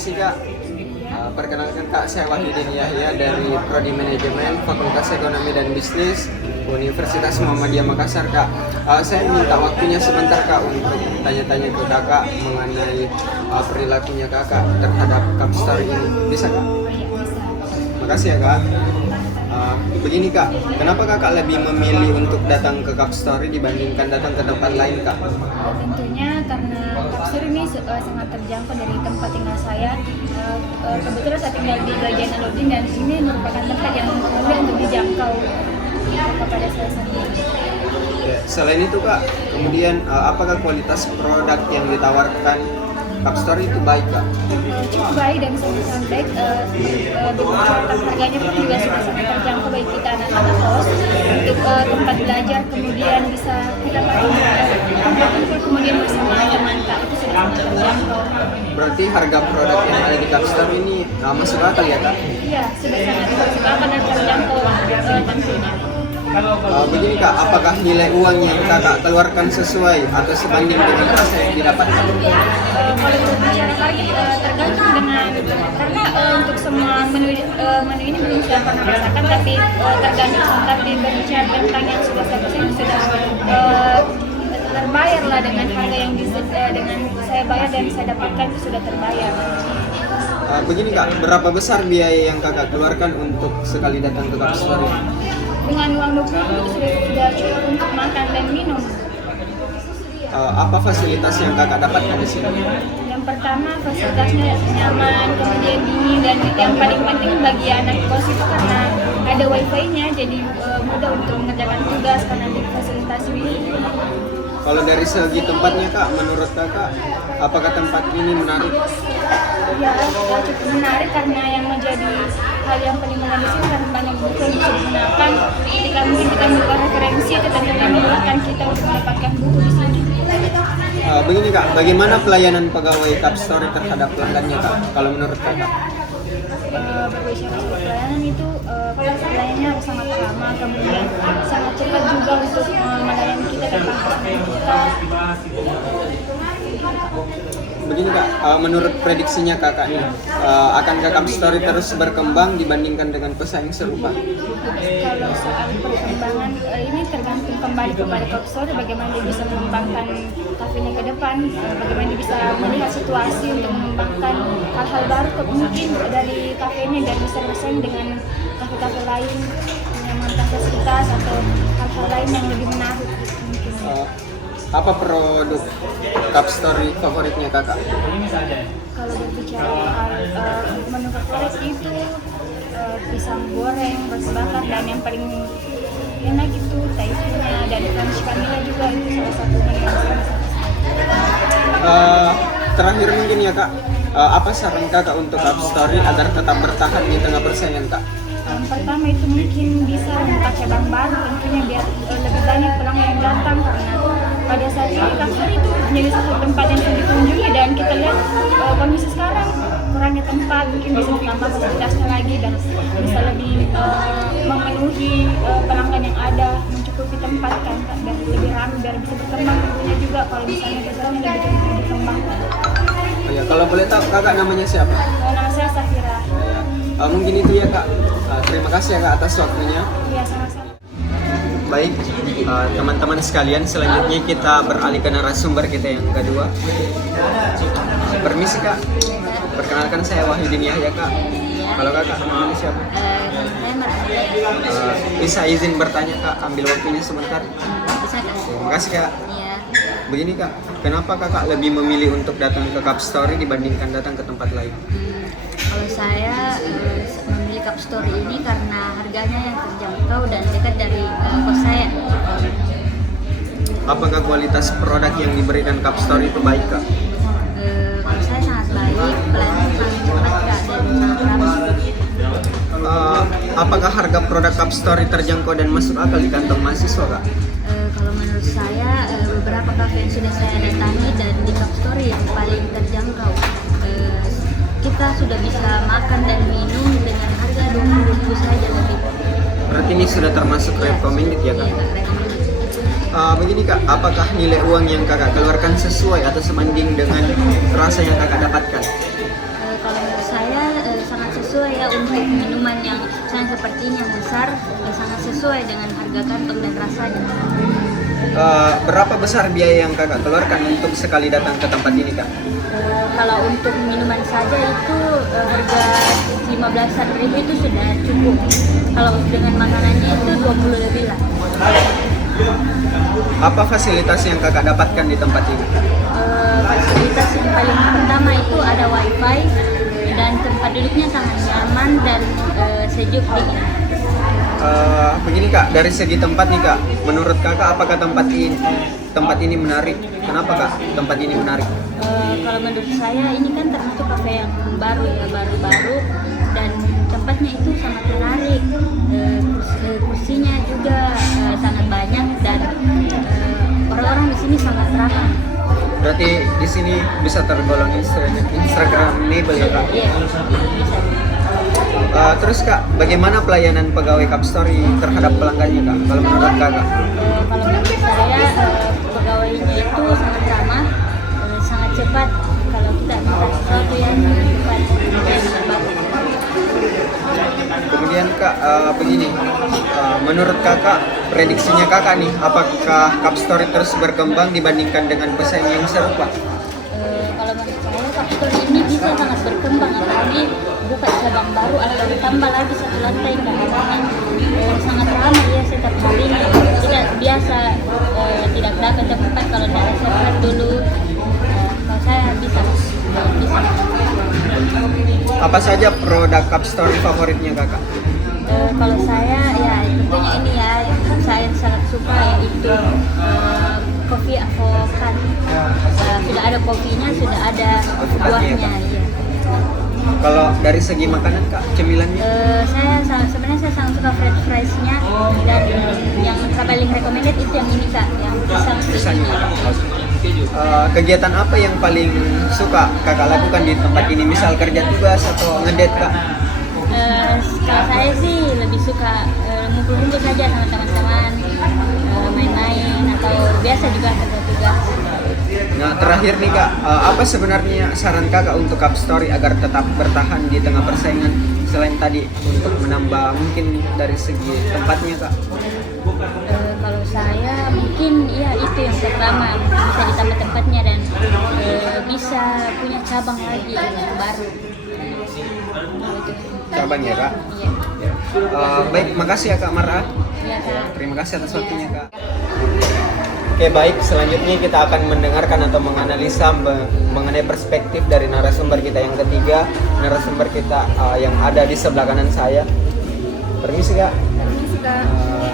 Permisi Kak. Perkenalkan Kak, saya Wahyudin Yahya dari Prodi Manajemen Fakultas Ekonomi dan Bisnis Universitas Muhammadiyah Makassar Kak. Saya minta waktunya sebentar Kak untuk tanya-tanya ke Kakak mengenai perilakunya Kakak terhadap Capstory ini. Bisa Kak? Makasih ya Kak. Begini Kak, kenapa Kakak lebih memilih untuk datang ke Capstory dibandingkan datang ke tempat lain Kak? Tentunya karena Capstory ini sangat terjangkau dari tempat tinggal saya. Kebetulan saya tinggal di bagian Aludin dan ini merupakan tempat yang mudah untuk dijangkau kepada saya sendiri. Selain itu Kak, kemudian apakah kualitas produk yang ditawarkan Capstory itu baik Kak? Cukup baik dan sangat baik. Harganya pun juga sudah sangat terjangkau bagi kita anak-anak kos untuk tempat belajar, kemudian bisa kita kumpul kemudian bersama teman Kak, itu sudah sangat terjangkau. Berarti harga produk yang ada di Capstory ini masuk akal ya Kak? Iya, sudah sangat masuk akal dan terjangkau tentunya. Begini Kak, apakah nilai uang yang Kakak keluarkan sesuai atau sebanding dengan rasa yang didapatkan? Kalau berbicara harga tergantung dengan karena untuk semua menu ini belum saya pernah rasakan, tapi tergantung. Tapi berbicara tentang yang sudah saya pesan sudah terbayar lah dengan harga yang dengan saya bayar dan saya dapatkan itu sudah terbayar. Begini Kak, berapa besar biaya yang Kakak keluarkan untuk sekali datang ke Capstory? Dengan uang 20 itu sudah cukup untuk makan dan minum. Apa fasilitas yang Kakak dapatkan di sini? Yang pertama fasilitasnya nyaman, kemudian dingin, dan yang paling penting bagi anak kos itu karena ada wifi-nya, jadi mudah untuk mengerjakan tugas karena difasilitasi wifi. Kalau dari segi tempatnya Kak, menurut Kakak, apakah tempat ini menarik? Ya, cukup menarik karena yang menjadi hal yang paling menarik di sini karena banyak buku yang bisa digunakan. Ketika mungkin kita membuka referensi, itu tentunya memudahkan kita untuk mendapatkan buku di sini. Begini Kak, bagaimana pelayanan pegawai Capstory terhadap pelanggannya Kak, kalau menurut Kakak? Berbicara soal pelayanan itu pelayanannya harus sangat ramah, kemudian sangat cepat juga untuk melayani kita dan kita. Begini Kak, menurut prediksinya Kakak nih, akankah Capstory terus berkembang dibandingkan dengan pesaing serupa? Kalau soal perkembangan ini tergantung kembali kepada Capstory bagaimana dia bisa mengembangkan kafenya ke depan, bagaimana dia bisa melihat situasi untuk mengembangkan hal-hal baru mungkin dari kafenya dan bisa bersaing dengan kafe-kafe lain yang menambah fasilitas atau hal-hal lain yang lebih menarik mungkin. Apa produk Capstory favoritnya Kakak? Kalau berbicara soal menu favorit itu pisang goreng berbakar dan yang paling enak itu taifunya dan crunch vanilla juga itu salah satu menu yang saya suka. Terakhir mungkin ya Kak, apa saran Kakak untuk Capstory agar tetap bertahan di tengah persaingan Kak? Yang pertama itu mungkin bisa membuka cabang baru tentunya biar lebih banyak pelanggan yang datang karena pada saat ini Capstory itu menjadi satu tempat yang sudah dikunjungi dan kita lihat kondisi sekarang kurangnya tempat, mungkin bisa ditambah fasilitasnya lagi dan bisa lebih memenuhi pelanggan yang ada, mencukupi tempat kan dan lebih ramai biar bisa berkembang tentunya juga kalau misalnya biasanya lebih dikembangkan. Oh ya, kalau boleh tahu Kakak namanya siapa? Nama saya Safira. Mungkin itu ya Kak. Terima kasih ya Kak atas waktunya. Iya, sama-sama. Baik, teman-teman sekalian, selanjutnya kita beralih ke narasumber kita yang kedua. Permisi Kak, perkenalkan saya Wahyudin Yahya Kak. Kalau Kakak namanya siapa? Saya Marta. Bisa izin bertanya Kak, ambil waktunya sebentar. Bisa kan? Terima kasih Kak. Iya. Begini Kak, kenapa Kakak lebih memilih untuk datang ke Capstory dibandingkan datang ke tempat lain? Kalau saya memilih Capstory ini karena harganya yang terjangkau dan dekat dari kos saya. Apakah kualitas produk yang diberikan Capstory itu baik Kak? Kalau saya sangat baik, pelayanan sangat cepat Kak, dan sangat ramah. Apakah harga produk Capstory terjangkau dan masuk akal di kantong mahasiswa Kak? Kalau menurut saya beberapa kafe yang sudah saya datangi dan di Capstory yang paling terjangkau. Kita sudah bisa makan dan minum dengan harga 20.000 saja lebih. Berarti ini sudah termasuk recommended ya Kak? Begini Kak, apakah nilai uang yang Kakak keluarkan sesuai atau sebanding dengan rasa yang Kakak dapatkan? Kalau sesuai ya untuk minuman yang sangat seperti ini yang besar, sangat sesuai dengan harga kantong dan rasanya. Berapa besar biaya yang kakak keluarkan untuk sekali datang ke tempat ini kak? Kalau untuk minuman saja itu harga 15.000 itu sudah cukup. Kalau dengan makanannya itu 20 lebih lah. Apa fasilitas yang kakak dapatkan di tempat ini? Fasilitas yang paling pertama itu ada wifi dan tempat duduknya sangat nyaman dan sejuk dingin. Begini kak, dari segi tempat nih kak, menurut kakak apakah tempat ini menarik? Kenapa kak tempat ini menarik? Kalau menurut saya ini kan termasuk kafe yang baru ya, baru-baru dan tempatnya itu sangat menarik. Kursinya juga sangat banyak dan orang-orang di sini sangat ramah. Berarti di sini bisa tergolong Instagramable ya kak? Iya, bisa. Terus kak, bagaimana pelayanan pegawai Cupstory terhadap pelanggannya kak? Kalau menurut kakak? Kalau menurut saya pegawainya itu sangat ramah, sangat cepat. Kalau kita minta sesuatu yang sangat cepat, itu yang sangat bagus. Kemudian kak, begini, menurut kakak, prediksinya kakak nih, apakah Cupstory terus berkembang dibandingkan dengan pesaing yang serupa? Kalau menurut saya Cupstory ini bisa sangat berkembang, apalagi buka cabang baru atau tambah lagi satu lantai karena sangat ramah ya setiap harinya. Tidak biasa, tidak datang cepat kalau tidak sehat dulu. Kalau saya bisa. Apa saja produk Cupstory favoritnya kakak? Kalau saya ya tentunya ini ya yang saya sangat suka yaitu kopi avokat. Sudah ada kopinya, sudah ada buahnya ya. Kalau dari segi makanan kak, cemilannya? Sebenarnya saya sangat suka french fries-nya dan yang paling recommended itu yang ini kak, yang pisang ini. Kegiatan apa yang paling suka kakak lakukan di tempat ini? Misal kerja tugas atau ngedate kak? Kalau saya sih lebih suka ngumpul-ngumpul saja sama teman-teman, main-main atau biasa juga kerja tugas. Nah terakhir nih kak, apa sebenarnya saran kakak untuk Cupstory agar tetap bertahan di tengah persaingan selain tadi untuk menambah mungkin dari segi tempatnya kak? Kalau saya mungkin ya itu yang pertama bisa ditambah tempatnya dan bisa punya cabang lagi yang baru. Cabang ya kak? Iya. Baik, makasih ya kak Mara. Iya kak. Terima kasih atas waktunya kak. Oke baik, selanjutnya kita akan mendengarkan atau menganalisa mengenai perspektif dari narasumber kita yang ketiga, narasumber kita yang ada di sebelah kanan saya. Permisi kak. Permisi kak.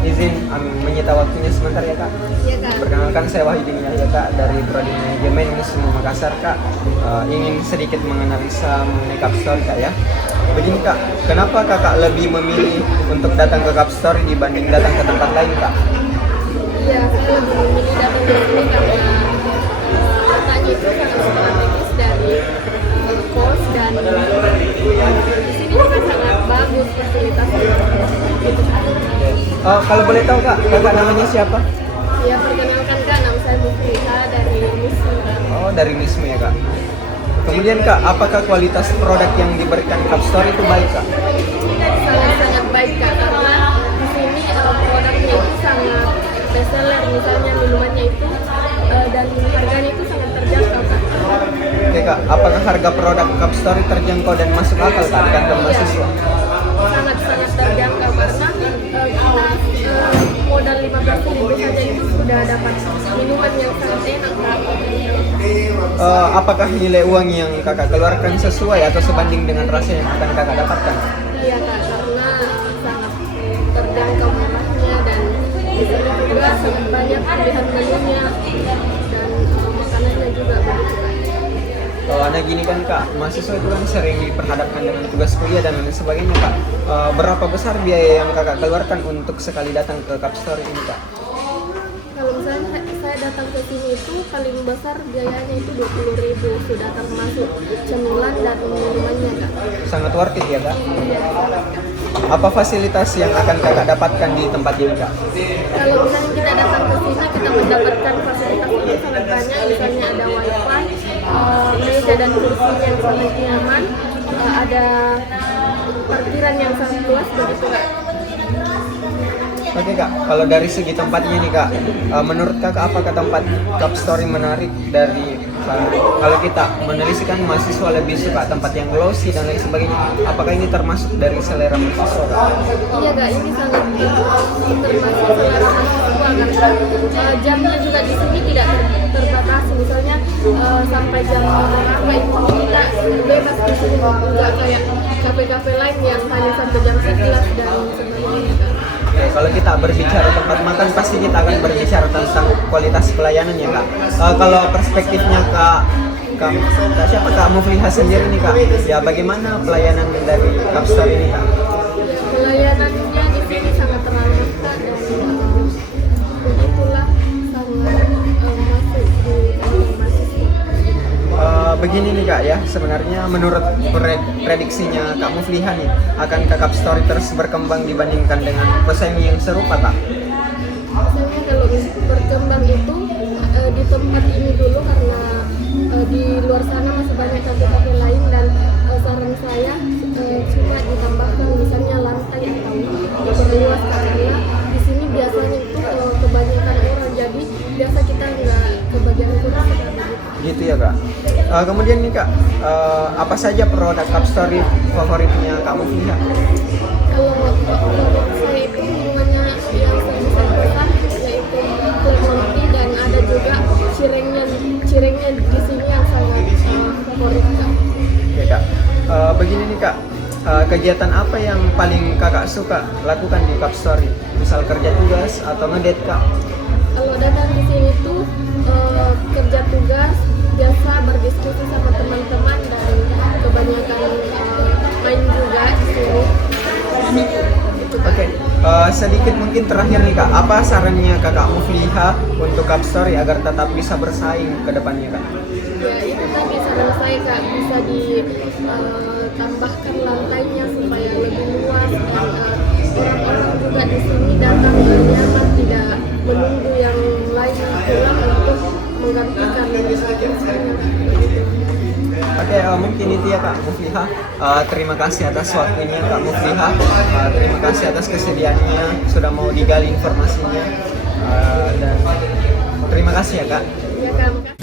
Izin menyita waktunya sebentar ya kak. Iya kak. Perkenalkan saya Wahidin Yahya kak dari Prodi Manajemen Universitas Makassar kak. Ingin sedikit menganalisa mengenai Cupstory kak ya. Begini kak, kenapa kakak lebih memilih untuk datang ke Cupstory dibanding datang ke tempat lain kak? Iya, saya lebih memilih datang ke sini karena letaknya itu sangat strategis dari kos dan di sini juga sangat bagus fasilitasnya. Kalau boleh tahu kak, kakak namanya siapa? Ya, perkenalkan kak, nama saya Mufriha dari Mismi. Oh dari Mismi ya kak. Kemudian kak, apakah kualitas produk yang diberikan Cupstory itu baik kak? Sangat-sangat baik kak, karena di sini produknya itu sangat bestseller, misalnya minumannya itu dan harganya itu sangat terjangkau kak. Oke kak, apakah harga produk Cupstory terjangkau dan masuk akal kak di kantong mahasiswa? Sangat-sangat terjangkau karena kita modal 15.000 saja itu sudah dapat minuman yang sangat enak kak. Apakah nilai uang yang kakak keluarkan sesuai atau sebanding dengan rasa yang akan kakak dapatkan? Iya kak, karena sangat terjangkau murahnya dan di sini juga sangat banyak pilihan menunya dan makanannya juga begitu kak. Nah gini kan kak, mahasiswa itu kan sering diperhadapkan dengan tugas kuliah dan lain sebagainya kak. Berapa besar biaya yang kakak keluarkan untuk sekali datang ke Cupstory ini kak? Kalau misalnya saya datang ke sini itu paling besar biayanya itu 20.000 sudah termasuk cemilan dan minumannya kak. Sangat worth it ya kak? Iya. Apa fasilitas yang akan kakak dapatkan di tempat ini kak? Kalau misalnya kita datang ke sini kita mendapatkan fasilitas itu sangat banyak, misalnya ada wifi, meja dan kursinya yang sangat nyaman, ada parkiran yang sangat luas begitu Kak. Oke kak, kalau dari segi tempatnya nih kak, menurut kakak apakah tempat Cup Story menarik dari kalau kita menelitikan mahasiswa lebih suka tempat yang glossy dan lain sebagainya, apakah ini termasuk dari selera mahasiswa kak? Iya Kak, ini sangat termasuk selera mahasiswa karena jamnya juga di sini tidak terbatasi. Misalnya sampai jam berapa itu kita bebas di sini, nggak kayak kafe-kafe lain yang hanya sampai jam 11 dan sebagainya Kak. Oke, kalau kita berbicara tempat makan pasti kita akan berbicara tentang kualitas pelayanan ya kak. Kalau perspektifnya kak siapa kak Mufliha sendiri nih kak, ya bagaimana pelayanan dari Cup Store ini kak? Pelayanannya di sini sangat ramah Kak, dan begitulah sangat masuk di mahasiswa. Begini nih kak ya, sebenarnya menurut prediksinya Kak Mufliha nih, akan Cup Story terus berkembang dibandingkan dengan pesaing yang serupa tak? Misalnya kalau berkembang itu di tempat ini dulu karena di luar sana masih banyak kafe-kafe lain, dan saran saya cuma ditambahkan misalnya lantai atau diperluas karena di sini biasanya itu kebanyakan orang, jadi biasa kita nggak kebagian kursi Gitu ya kak. Kemudian nih kak, apa saja produk Cup Story favoritnya Kak Mufliha? Kalau produk saya itu minumannya yang saya pesan yaitu lemon tea, dan ada juga cirengnya di sini yang sangat favorit Kak. Oke kak. Begini nih kak, kegiatan apa yang paling kakak suka lakukan di Cup Story? Misal kerja tugas atau ngedate kak? Kalau datang di sini tuh kerja tugas, biasa berdiskusi sama teman-teman, dan kebanyakan main juga di sini. Oke, sedikit mungkin terakhir nih kak, apa sarannya kakak Mufliha untuk Cup Story agar tetap bisa bersaing ke depannya kak? Ya itu tadi saran saya Kak, bisa ditambahkan lantainya supaya lebih luas, dan orang-orang juga di sini datang nyaman, tidak menunggu yang lain pulang untuk menggantikan Oke, mungkin itu ya Kak Mufliha. Terima kasih atas waktunya Kak Mufliha. Terima kasih atas kesediaannya sudah mau digali informasinya. Dan terima kasih ya Kak. Ya Kak.